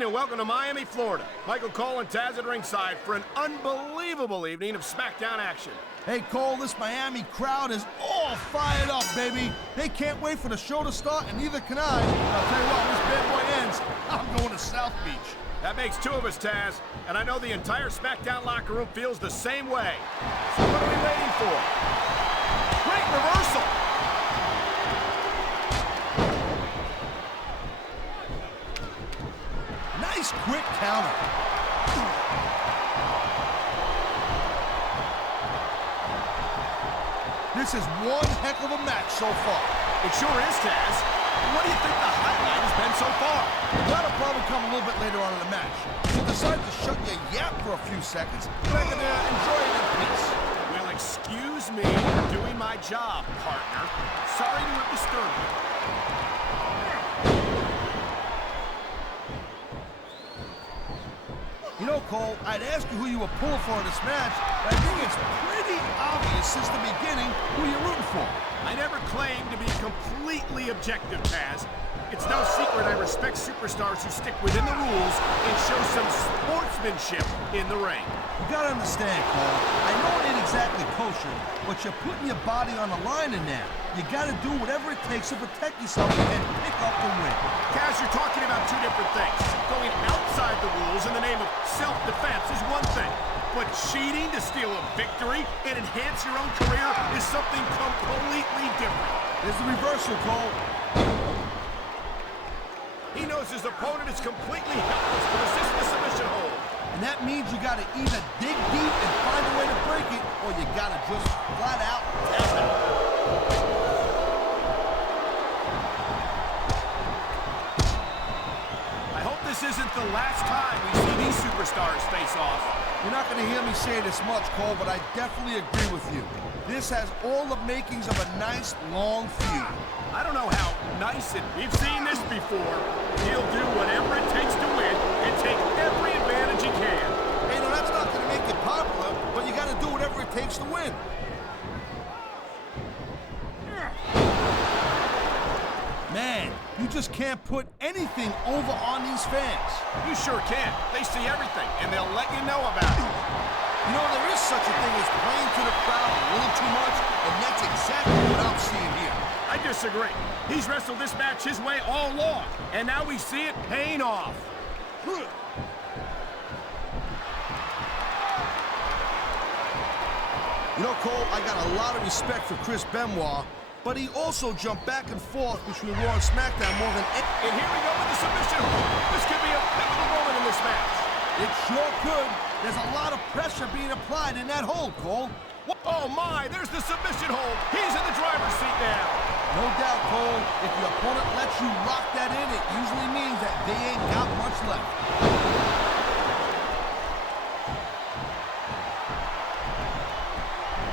evening and welcome to Miami, Florida. Michael Cole and Taz at ringside for an unbelievable evening of SmackDown action. Hey Cole, this Miami crowd is all fired up, baby. They can't wait for the show to start, and neither can I. I'll tell you what, when this bad boy ends, I'm going to South Beach. That makes two of us, Taz, and I know the entire SmackDown locker room feels the same way. So what are we waiting for? Great reversal! Nice quick counter. This is one heck of a match so far. It sure is, Taz. What do you think the highlight has been so far? That'll probably come a little bit later on in the match. You decided to shut your yap for a few seconds, but I can enjoy it in peace. Well, excuse me for doing my job, partner. Sorry to have disturbed you. You know, Cole, I'd ask you who you were pulling for in this match, but I think it's pretty obvious since the beginning who you're rooting for. I never claimed to be completely objective, Taz. It's no secret I respect superstars who stick within the rules and show some sportsmanship in the ring. You gotta understand, Cole, I know it ain't exactly kosher, but you're putting your body on the line in there. You gotta do whatever it takes to protect yourself and pick up the win. Taz, you're talking about two different things. Going outside the rules in the name of self-defense is one thing, but cheating to steal a victory and enhance your own career is something completely different. There's the reversal, Cole. He knows his opponent is completely helpless to resist the submission hold. And that means you gotta either dig deep and find a way to break it, or you gotta just flat out tap out. I hope this isn't the last time we see these superstars face off. You're not gonna hear me say this much, Cole, but I definitely agree with you. This has all the makings of a nice, long feud. I don't know how nice it... We've seen this before. He'll do whatever it takes to win and take every advantage he can. Hey, no, that's not gonna make it popular, but you gotta do whatever it takes to win. Man, you just can't put anything over on these fans. You sure can. They see everything, and they'll let you know about it. You know, there is such a thing as playing to the crowd a little too much, and that's exactly what I'm seeing here. I disagree. He's wrestled this match his way all along, and now we see it paying off. You know, Cole, I got a lot of respect for Chris Benoit, but he also jumped back and forth between Raw and SmackDown more than any... And here we go with the submission hold. This could be a pivotal moment in this match. It sure could. There's a lot of pressure being applied in that hold, Cole. Oh my, there's the submission hold. He's in the driver's seat now. No doubt, Cole. If your opponent lets you lock that in, it usually means that they ain't got much left.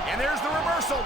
And there's the reversal.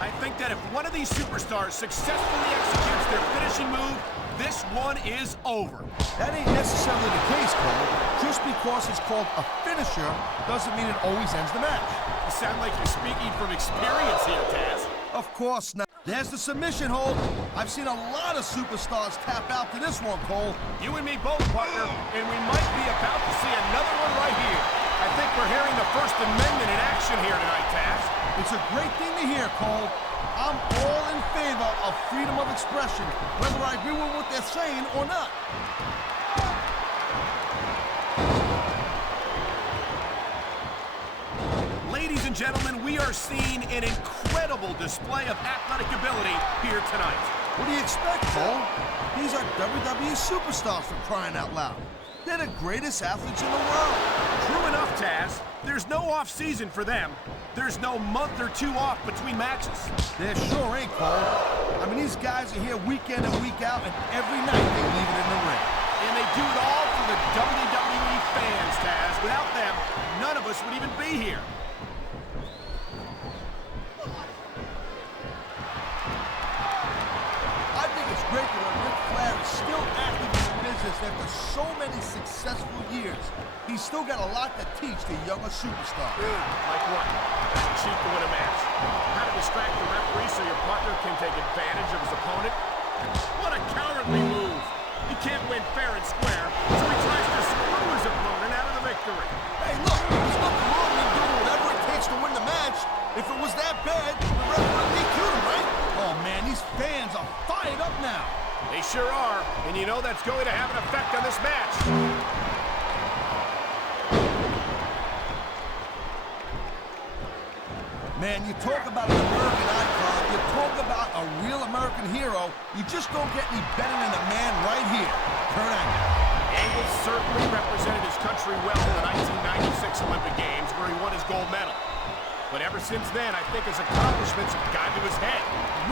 I think that if one of these superstars successfully executes their finishing move, this one is over. That ain't necessarily the case, Cole. Just because it's called a finisher doesn't mean it always ends the match. You sound like you're speaking from experience here, Taz. Of course not. There's the submission hold. I've seen a lot of superstars tap out to this one, Cole. You and me both, partner, and we might be about to see another one right here. I think we're hearing the First Amendment in action here tonight, Taz. It's a great thing to hear, Cole. I'm all in favor of freedom of expression, whether I agree with what they're saying or not. Ladies and gentlemen, we are seeing an incredible display of athletic ability here tonight. What do you expect, Cole? These are WWE superstars, for crying out loud. They're the greatest athletes in the world. True enough, Taz. There's no off-season for them. There's no month or two off between matches. There sure ain't, Cole. I mean, these guys are here week in and week out, and every night they leave it in the ring. And they do it all for the WWE fans, Taz. Without them, none of us would even be here. I think it's great that Ric Flair is still active in the business after so many successful years. He's still got a lot to teach the younger superstars. Like what? Cheat to win a match. How to distract the referee so your partner can take advantage sure are. And you know that's going to have an effect on this match. Man, you talk about an American icon, you talk about a real American hero, you just don't get any better than a man right here, Kurt Angle. Angle certainly represented his country well in the 1996 Olympic Games, where he won his gold medal. But ever since then, I think his accomplishments have gotten to his head.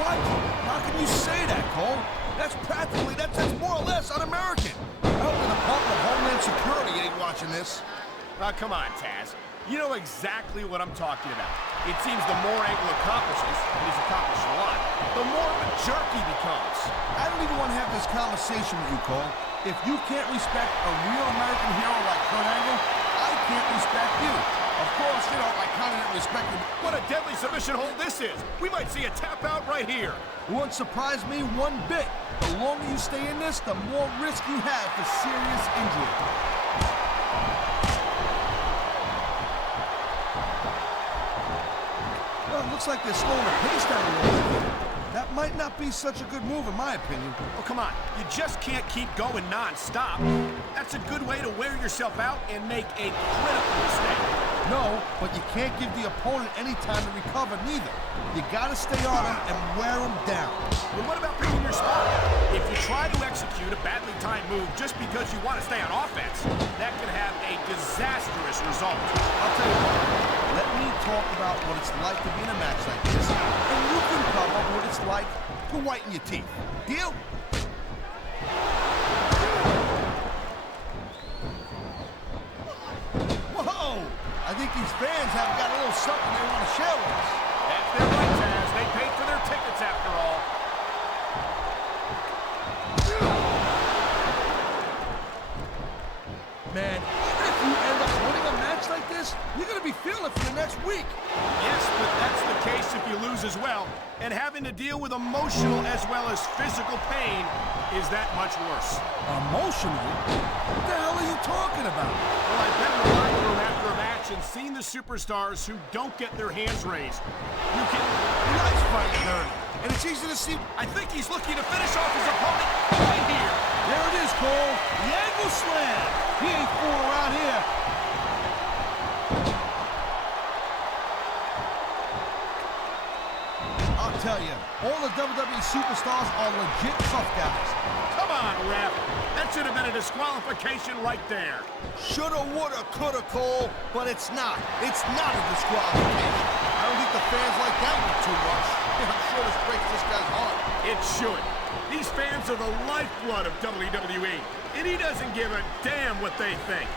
What? How can you say that, Cole? That's practically, that's more or less un-American. I hope the Department of Homeland Security ain't watching this. Come on, Taz. You know exactly what I'm talking about. It seems the more Angle accomplishes, and he's accomplished a lot, the more of a jerk he becomes. I don't even want to have this conversation with you, Cole. If you can't respect a real American hero like Kurt Angle, I can't respect you. Of course, you know, I kind of didn't respect him. What a deadly submission hold this is. We might see a tap out right here. It wouldn't surprise me one bit. The longer you stay in this, the more risk you have for serious injury. Well, it looks like they're slowing the pace down a little bit. That might not be such a good move, in my opinion. Oh, come on. You just can't keep going non-stop. That's a good way to wear yourself out and make a critical mistake. No, but you can't give the opponent any time to recover, neither. You gotta stay on him and wear him down. But what about picking your spot? If you try to execute a badly timed move just because you want to stay on offense, that can have a disastrous result. I'll tell you what, let me talk about what it's like to be in a match like this, and you can cover what it's like to whiten your teeth. Deal? Whoa! I think these fans have got a little something they want to share with us. That's their right, Taz. They paid for their tickets after all. Man, even if you end up winning a match like this, you're going to be feeling it for the next week. Yes, but that's the case if you lose as well. And having to deal with emotional as well as physical pain is that much worse. Emotional? What the hell are you talking about? Well, I've been in the locker room after a match and seen the superstars who don't get their hands raised. You can... He likes fighting dirty, and it's easy to see... I think he's looking to finish off his opponent right here. There it is, Cole. The Angle Slam. He ain't fooling around here. I'll tell you, all the WWE superstars are legit tough guys. Come on, ref. That should have been a disqualification right there. Shoulda, woulda, coulda, Cole, but it's not. It's not a disqualification. I don't think the fans like that one too much. I'm sure this breaks this guy's heart. It should. These fans are the lifeblood of WWE, and he doesn't give a damn what they think.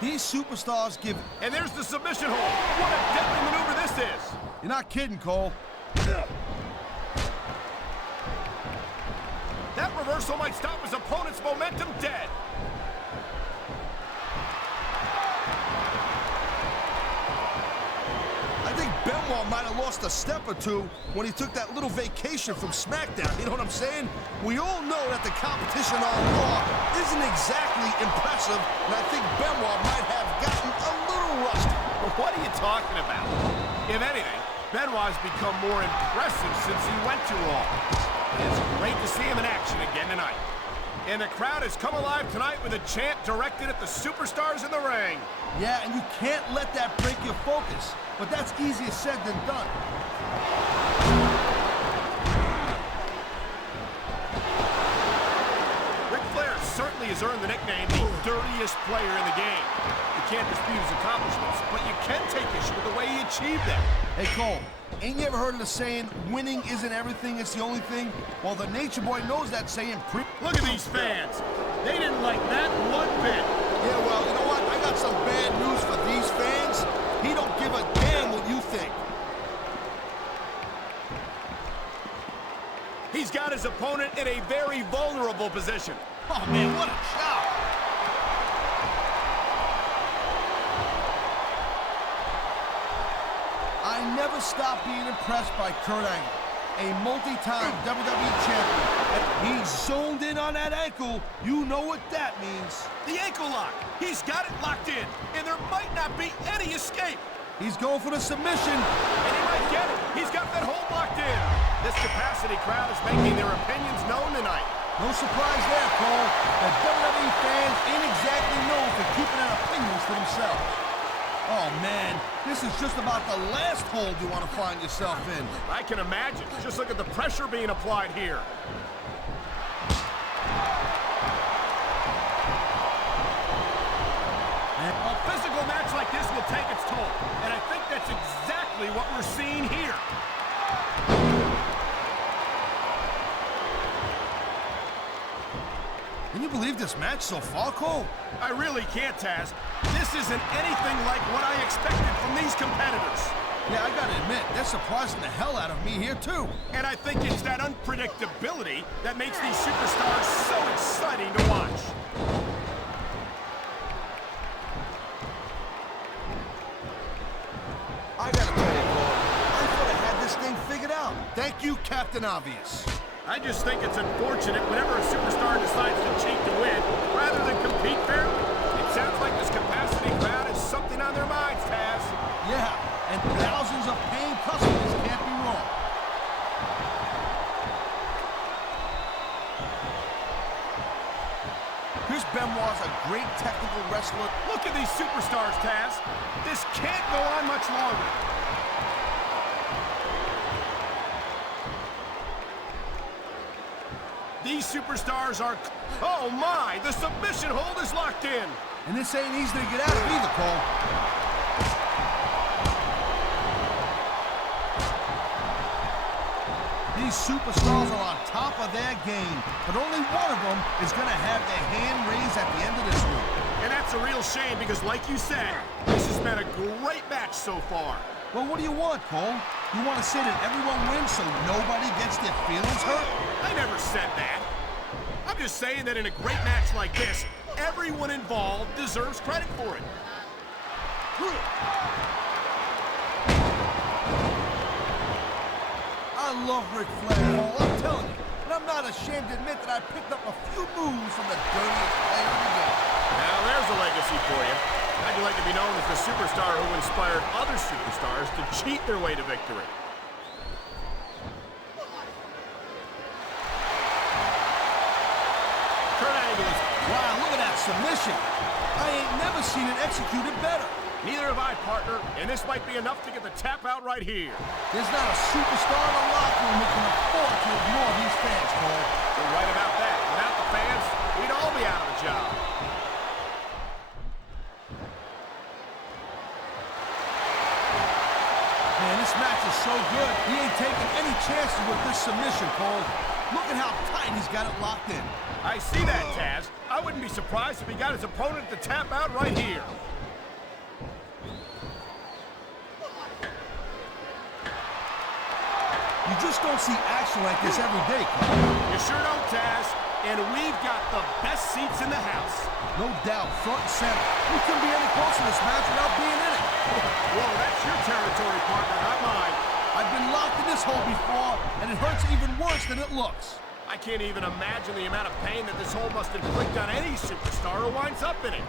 These superstars give... And there's the submission hold. What a deadly maneuver this is. You're not kidding, Cole. That reversal might stop his opponent's momentum dead. I think Benoit might have lost a step or two when he took that little vacation from SmackDown. You know what I'm saying? We all know that the competition on Raw isn't exactly impressive, and I think Benoit might have gotten a little rusty. What are you talking about? If anything, Benoit's become more impressive since he went to Raw. It's great to see him in action again tonight. And the crowd has come alive tonight with a chant directed at the superstars in the ring. Yeah, and you can't let that break your focus. But that's easier said than done. Ric Flair certainly has earned the nickname the dirtiest player in the game. You can't dispute his accomplishments, but you can take issue with the way he achieved them. Hey, Cole, ain't you ever heard of the saying, winning isn't everything, it's the only thing? Well, the Nature Boy knows that saying Look at these fans. They didn't like that one bit. Yeah, well, you know what? I got some bad news for these fans. He don't give a damn what you think. He's got his opponent in a very vulnerable position. Oh, man, what a chop. I never stop being impressed by Kurt Angle, a multi-time WWE champion. He's zoned in on that ankle. You know what that means. The ankle lock. He's got it locked in, and there might not be any escape. He's going for the submission. And he might get it. He's got that hold locked in. This capacity crowd is making their opinions known tonight. No surprise there, Cole. The WWE fans ain't exactly known for keeping their opinions to themselves. Oh, man, this is just about the last hold you want to find yourself in. I can imagine. Just look at the pressure being applied here. A physical match like this will take its toll, and I think that's exactly what we're seeing here. Can you believe this match so far, Cole? I really can't, Taz. This isn't anything like what I expected from these competitors. Yeah, I gotta admit, they're surprising the hell out of me here, too. And I think it's that unpredictability that makes these superstars so exciting to watch. I gotta tell you, Cole, I thought I had this thing figured out. Thank you, Captain Obvious. I just think it's unfortunate whenever a superstar decides to cheat to win rather than compete fairly. It sounds like this capacity crowd has something on their minds, Taz. Yeah, and thousands of paying customers can't be wrong. Chris Benoit's a great technical wrestler. Look at these superstars, Taz. This can't go on much longer. These superstars are... Oh, my! The submission hold is locked in. And this ain't easy to get out of either, Cole. These superstars are on top of their game, but only one of them is going to have their hand raised at the end of this one. And that's a real shame because, like you said, this has been a great match so far. Well, what do you want, Cole? You want to say that everyone wins so nobody gets their feelings hurt? I never said that. I'm just saying that in a great match like this, everyone involved deserves credit for it. I love Ric Flair, Cole, I'm telling you. And I'm not ashamed to admit that I picked up a few moves from the dirtiest player in the game. Now there's a legacy for you. How'd you like to be known as the superstar who inspired other superstars to cheat their way to victory? Wow, look at that submission. I ain't never seen it executed better. Neither have I, partner, and this might be enough to get the tap out right here. There's not a superstar in the locker room who can afford to ignore these fans, Cole. You're right about that. Without the fans, we'd all be out of a job. Man, this match is so good. He ain't taking any chances with this submission, Cole. Look at how tight he's got it locked in. I see that, Taz. I wouldn't be surprised if he got his opponent to tap out right here. You just don't see action like this every day, Cole. You sure don't, Taz. And we've got the best seats in the house. No doubt, front and center. We couldn't be any closer to this match without being in it. Whoa, that's your territory, partner, not mine. I've been locked in this hole before, and it hurts even worse than it looks. I can't even imagine the amount of pain that this hole must inflict on any superstar who winds up in it.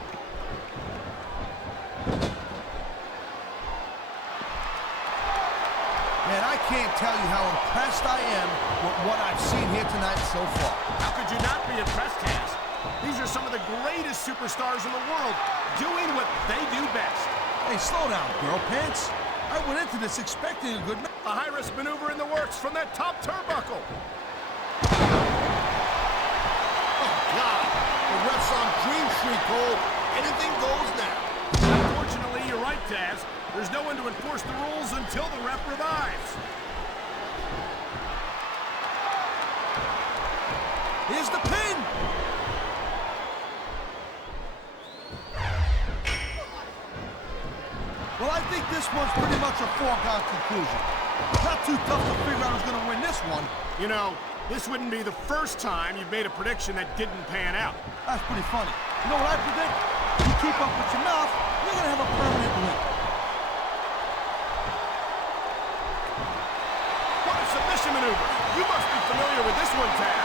Man, I can't tell you how impressed I am with what I've seen here tonight so far. How could you not be impressed, Taz? These are some of the greatest superstars in the world doing what they do best. Hey, slow down, girl pants. I went into this expecting a good match. A high-risk maneuver in the works from that top turnbuckle. Oh, God. The ref's on Dream Street, Cole. Anything goes now. Unfortunately, you're right, Taz. There's no one to enforce the rules until the ref revives. Here's the pin. Well, I think this one's pretty much a foregone conclusion. Not too tough to figure out who's going to win this one. You know, this wouldn't be the first time you've made a prediction that didn't pan out. That's pretty funny. You know what I predict? You keep up with your mouth, you're going to have a permanent limp. What a submission maneuver. You must be familiar with this one, Taz.